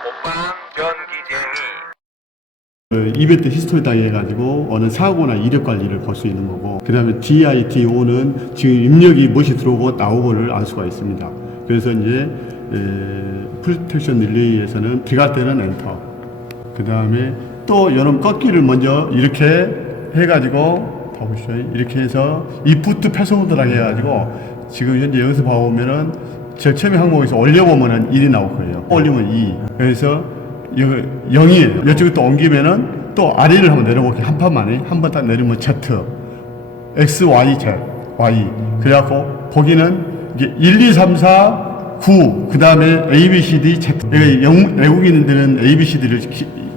본방 전기쟁이. 이벤트 히스토리 따위 해가지고 어느 사고나 이력 관리를 볼 수 있는 거고, 그 다음에 DITO는 지금 입력이 무엇이 들어오고 나오고를 알 수가 있습니다. 그래서 이제 프로텍션 릴레이에서는 들어갈 때는 엔터, 그 다음에 또 여러분 꺾기를 먼저 이렇게 해가지고 봐보시죠. 이렇게 해서 이프트 패스워드라고 해가지고 지금 현재 여기서 봐보면은 제일 처음에 항목에서 올려보면은 1이 나올 거예요. 올리면 2. 그래서 0이에요. 이쪽에 또 옮기면은 또 아래를 한번 내려볼게요. 한 판만에. 한 번 딱 내리면 Z, X, Y, Z, Y. 그래갖고 보기는 이게 1, 2, 3, 4, 9. 그 다음에 A, B, C, D, Z. 외국인들은 A, B, C, D를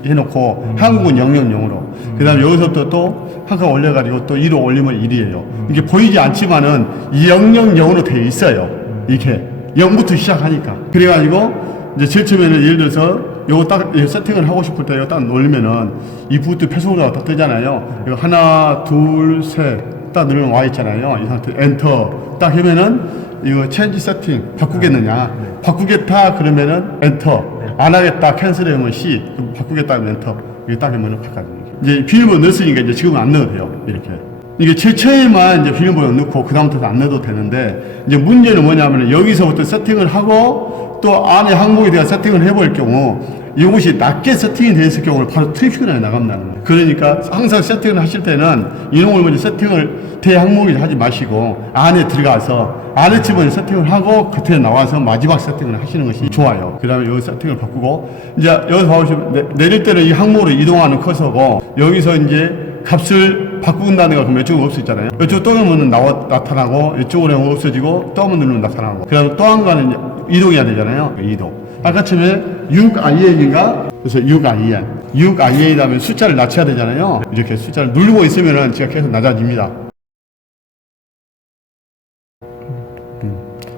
해놓고 한국은 000으로. 그 다음에 여기서부터 또 한 칸 올려가지고 또 2로 올리면 1이에요. 이게 보이지 않지만은 000으로 되어 있어요. 이렇게. 0부터 시작하니까. 그래가지고 이제 제일 처음에는 예를 들어서 요거 딱 세팅을 하고 싶을 때 이거 딱 누르면은 이 부트 패스워드가 딱 뜨잖아요. 이거 하나, 둘, 셋 딱 누르면 와 있잖아요. 이 상태 엔터 딱 하면은 이거 체인지 세팅 바꾸겠느냐? 바꾸겠다 그러면은 엔터. 안 하겠다 캔슬하면 C. 바꾸겠다 하면 엔터. 이게 딱 하면은 바꿔요. 이제 비밀번호 넣었으니까 이제 지금은 안 넣어도 돼요. 이렇게. 이게 제일 처음에만 이제 비밀번호 넣고 그다음부터 안 넣어도 되는데, 이제 문제는 뭐냐면 여기서부터 세팅을 하고 또 안에 항목에 대한 세팅을 해볼 경우 이것이 낮게 세팅이 되어 있을 경우는 바로 트래픽이 나간다는 거예요. 그러니까 항상 세팅을 하실 때는 이놈을 먼저 세팅을 대항목에 하지 마시고 안에 들어가서 안에 집은 세팅을 하고 그때 나와서 마지막 세팅을 하시는 것이 좋아요. 그 다음에 여기 세팅을 바꾸고, 이제 여기서 봐보시면 내릴 때는 이 항목으로 이동하는 커서고, 여기서 이제 값을 바꾼다는 거 그러면 이쪽은 없어지잖아요. 이쪽 또 하면 나타나고, 이쪽으로 하면 없어지고, 또 한번 누르면 나타나고. 그 다음에 또 한 가는 이동해야 되잖아요. 이동. 아까처럼 6IN인가? 그래서 6IN. 6IN이라면 숫자를 낮춰야 되잖아요. 이렇게 숫자를 누르고 있으면은 제가 계속 낮아집니다.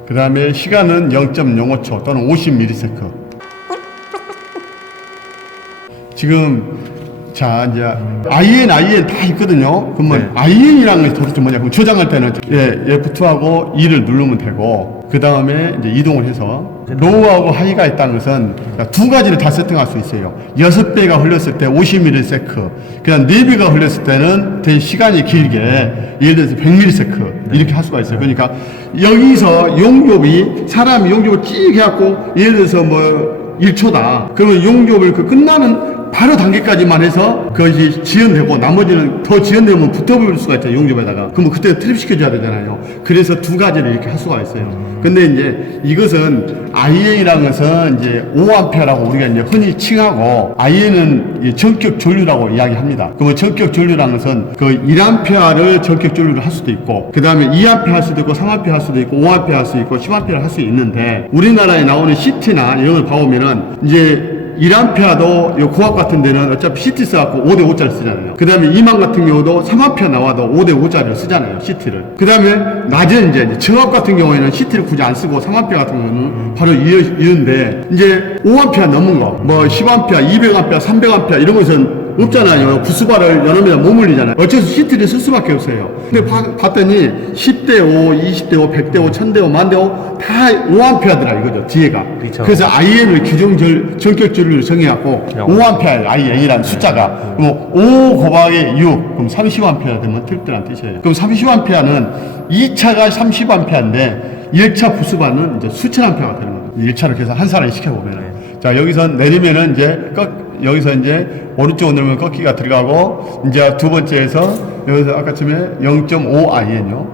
그 다음에 시간은 0.05초 또는 50ms. 지금 자, 이제 IN 다 있거든요. 그러면 IN이라는 것이 도대체 뭐냐? 그럼 저장할 때는 F2하고 E를 누르면 되고, 그 다음에 이제 이동을 해서 로우하고 하이가 있다는 것은 두 가지를 다 세팅할 수 있어요. 6배가 흘렸을 때 50ms, 그냥 4배가 흘렸을 때는 된 시간이 길게 예를 들어서 100ms 이렇게 할 수가 있어요. 그러니까 여기서 용접이 사람이 용접을 쭉 해갖고 예를 들어서 뭐 1초다. 그러면 용접을 끝나는 바로 단계까지만 해서 그것이 지연되고 나머지는 더 지연되면 붙어볼 수가 있잖아요. 용접에다가. 그러면 그때 트립 시켜줘야 되잖아요. 그래서 두 가지를 이렇게 할 수가 있어요. 근데 이제 이것은 IN이라는 것은 이제 5A라고 우리가 이제 흔히 칭하고, IN은 전격 전류라고 이야기합니다. 그러면 전격 전류라는 것은 그 1A를 전격 전류를 할 수도 있고, 그 다음에 2A 할 수도 있고, 3A 할 수도 있고, 5A 할 수도 있고, 10A를 할 수 있는데, 우리나라에 나오는 CT나 이런 걸 봐보면은 이제 1A도 요 고압 같은 데는 어차피 CT 써갖고 5대5짜리 쓰잖아요. 그 다음에 2만 같은 경우도 3A 나와도 5대5짜리를 쓰잖아요. CT를. 그 다음에 낮은 이제 저압 같은 경우에는 CT를 굳이 안 쓰고 3A 같은 경우는 바로 이런데, 이제 5A 넘은 거, 뭐 10A, 200A, 300A 이런 것은 없잖아요. 부수발을 여름에다 못 물리잖아요. 어째서 CT를 쓸 수밖에 없어요. 근데 봤더니 10대5, 20대5, 100대5, 1000대5, 만대5 다 5A더라 이거죠. 뒤에가. 그쵸. 그래서 IN을 규정 전격 전류를 정해갖고 5A IN이라는 숫자가 그럼 5 곱하기 6 그럼 30A 되면 틀리다는 뜻이에요. 그럼 30A는 2차가 30A인데 1차 부수발은 이제 수천 A가 되는 거죠. 1차를 계속 한 사람이 시켜보면. 자, 여기서 내리면은 이제 여기서 이제 오른쪽 누르면 꺾기가 들어가고, 이제 두 번째에서 여기서 아까쯤에 0.5IN요.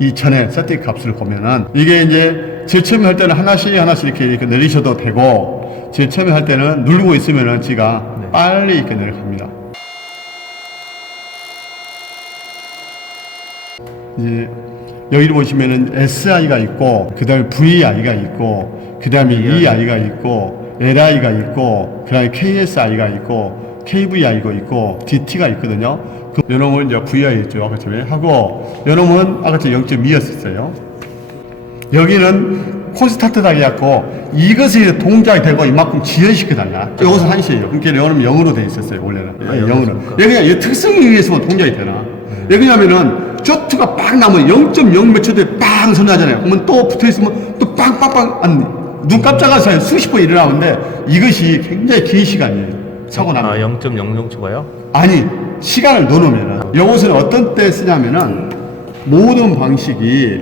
이 전에 세팅 값을 보면은 이게 이제 제일 처음에 할 때는 하나씩 이렇게 내리셔도 되고, 제일 처음에 할 때는 누르고 있으면은 지가 빨리 이렇게 내려갑니다. 이제 여기를 보시면은 SI가 있고, 그 다음에 VI가 있고, 그 다음에 EI가 있고, LI가 있고, 그 다음에 KSI가 있고, KVI가 있고, DT가 있거든요. 그 요놈은 이제 VI 있죠. 아까 전에 하고, 요놈은 아까 전에 0.2였었어요. 여기는 콘스탄트다 해갖고, 이것이 동작이 되고 이만큼 지연시켜달라. 이것은 한시예요. 그러니까 요놈은 0으로 돼 있었어요. 원래는. 0으로. 여기가 이 특성에 의해서만 동작이 되나. 왜냐면은, 쪼트가 빵 나면 0.0 몇 초 뒤에 빵 선하잖아요. 그러면 또 붙어 있으면 또 빵빵빵 눈 깜짝할 사이에 수십 번 일어나는데 이것이 굉장히 긴 시간이에요. 사고 나면. 0.00초가요? 아니, 시간을 넣어놓으면은 이것은 어떤 때 쓰냐면은 모든 방식이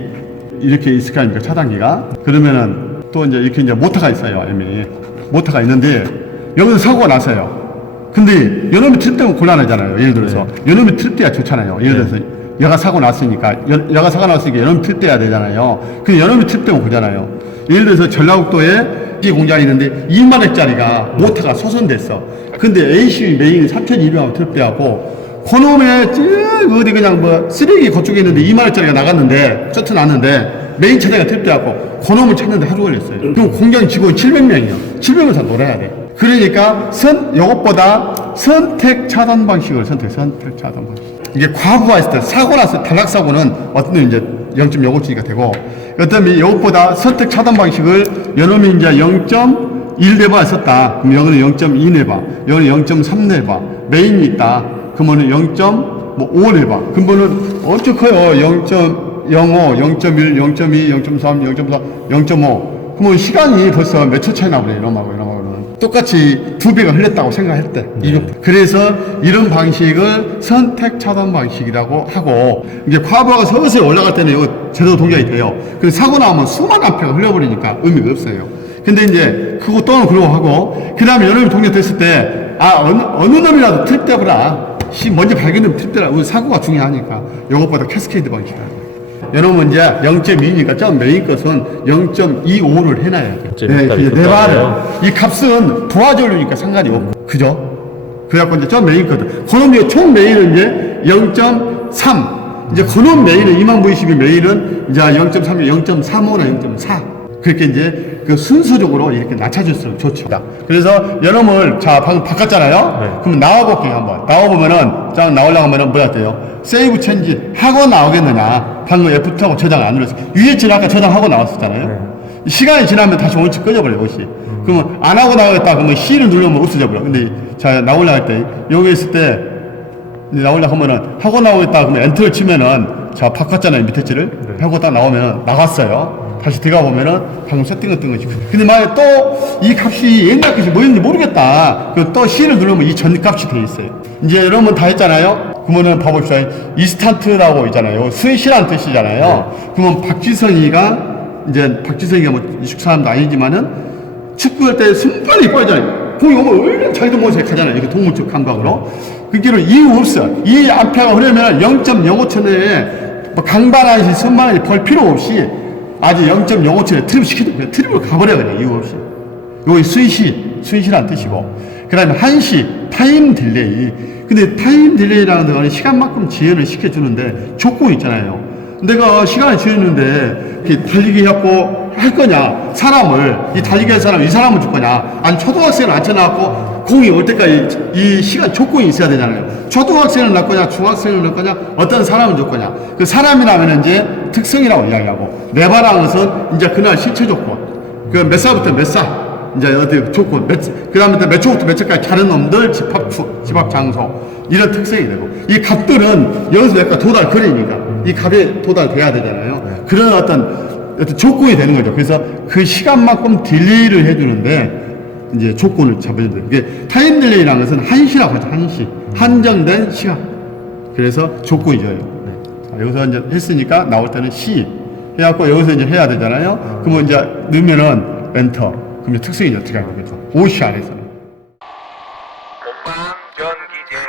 이렇게 있을 거 아닙니까? 차단기가. 그러면은 또 이제 이렇게 이제 모터가 있어요. 이미 모터가 있는데 여기서 사고가 났어요. 근데 요놈이 트립되면 곤란하잖아요. 예를 들어서 요놈이 트립돼야 좋잖아요. 예를 들어서 여가 사고 났으니까 여가 사고 났으니까 요놈이 트립돼야 되잖아요. 근데 요놈이 트립되면 그잖아요. 예를 들어서 전라북도에 이 공장이 있는데 2만 원짜리가 모터가 소선됐어. 근데 AC 메인이 3,200원 트립돼갖고 그놈에 어디 그냥 뭐 쓰레기 그쪽에 있는데 2만 원짜리가 나갔는데 셔트 났는데 메인 차대가 트립돼갖고 그놈을 찾는데 하루 걸렸어요. 그럼 공장 직원 700명이요. 700명 다 놀아야 돼. 그러니까 요것보다 선택 차단 방식을 선택 차단 방식. 이게 과부하했을 때 사고 났을 때 단락 사고는 어떤 놈이 이제 0.05초니까 되고 어떤 놈이 요것보다 선택 차단 방식을 요놈이 이제 0.1네바 썼다. 그럼 여기는 0.2네바, 여기는 0.3네바. 메인이 있다. 그러면은 0.5네바. 그러면은 엄청 커요. 0.05, 0.1, 0.2, 0.3, 0.4, 0.5. 그러면 시간이 벌써 몇 초 차이 나버려요. 이놈하고는. 똑같이 2배가 흘렸다고 생각할 때. 그래서 이런 방식을 선택 차단 방식이라고 하고, 이제 과부하가 서서히 올라갈 때는 이거 제대로 동작이 돼요. 근데 사고 나면 수만 암페가 흘려버리니까 의미가 없어요. 근데 이제 그거 또는 그러고 하고, 그 다음에 여름이 동작됐을 때, 어느 놈이라도 트립되거라. 먼저 발견되면 트립되라. 우리 사고가 중요하니까. 이것보다 캐스케이드 방식이라고. 여러분 이제 0.2니까 저 메인 것은 0.25를 해놔야 돼요. 네 발을. 이 값은 부하전류니까 상관이 없고, 그죠? 그래갖고 이제 저 메인 거든. 그놈의 총 메인은 이제 0.3. 이제 그놈 메인은 20000V12 메인은 이제 0.3, 0.35나 0.4. 그렇게 이제 그 순서적으로 이렇게 낮춰줬으면 좋죠. 그래서 여러분을 자 방금 바꿨잖아요. 네. 그럼 나와볼게요 한번. 나와보면은 자 나오려고 하면은 뭐야 돼요? 세이브 체인지 하고 나오겠느냐? 방금 F2하고 저장 안 눌렀어요. UH는 아까 저장하고 나왔었잖아요. 네. 시간이 지나면 다시 원칙 꺼져버려요. 옷이. 그러면 안 하고 나오겠다 그러면 C를 누르면 없어져 버려. 근데 자 나오려고 할 때 여기 있을 때 나오려고 하면은 하고 나오겠다 그러면 엔터를 치면은 자 바꿨잖아요. 밑에 줄을. 네. 하고 딱 나오면 나갔어요. 다시 들어가 보면은 방금 세팅했던 것이. 근데 만약에 또 이 값이 옛날 값이 뭐였는지 모르겠다. 그럼 또 C를 누르면 이 전 값이 돼 있어요. 이제 여러분 다 했잖아요. 그러면은 봐봅시다. 이스탄트라고 있잖아요. 스윗이라는 뜻이잖아요. 네. 그러면 박지성이가 뭐 이축 사람도 아니지만은 축구할 때 순간이 빠지잖아요. 공이 오면 얼른 자기도 모르게 가잖아요. 이렇게 동물적 감각으로. 그게로 이유 없어. 이 암페가 흐르면 0.05초 내에 뭐 강반하듯이 선반하듯이 벌 필요 없이 아주 0.05초에 트립 시켜도 트립을 가버려 그냥 이유 없이. 요게 스윗이라는 뜻이고. 그 다음에 한시 타임 딜레이. 근데 타임 딜레이라는 거는 시간만큼 지연을 시켜주는데 조건이 있잖아요. 내가 시간을 지었는데 이렇게 달리기 해갖고 할 거냐, 사람을 이 달리기 할 사람 이 사람을 줄 거냐, 아니 초등학생을 앉혀놔갖고 공이 올 때까지 이 시간 조건이 있어야 되잖아요. 초등학생을 넣을 거냐, 중학생을 넣을 거냐, 어떤 사람을 줄 거냐. 그 사람이라면 이제 특성이라고 이야기하고, 네바라는 것은 이제 그날 실체 조건. 그 몇 살부터 몇 살, 이제 어디 조건, 그 다음에 몇 초부터 몇 초까지 다른 놈들 집합 장소, 이런 특성이 되고, 이 값들은 여기서 약간 도달거리니까 이 값에 도달돼야 되잖아요. 그런 어떤 조건이 되는 거죠. 그래서 그 시간만큼 딜레이를 해주는데, 이제 조건을 잡아야 돼요. 이게 타임 딜레이라는 것은 한시라고 하죠. 한시. 한정된 시간. 그래서 조건이죠. 자, 여기서 이제 했으니까 나올 때는 시. 해갖고 여기서 이제 해야 되잖아요. 그러면 이제 넣으면은 엔터. 그러면 특성이 어떻게 하겠죠? 5시 안에서는. 본방 전기쟁이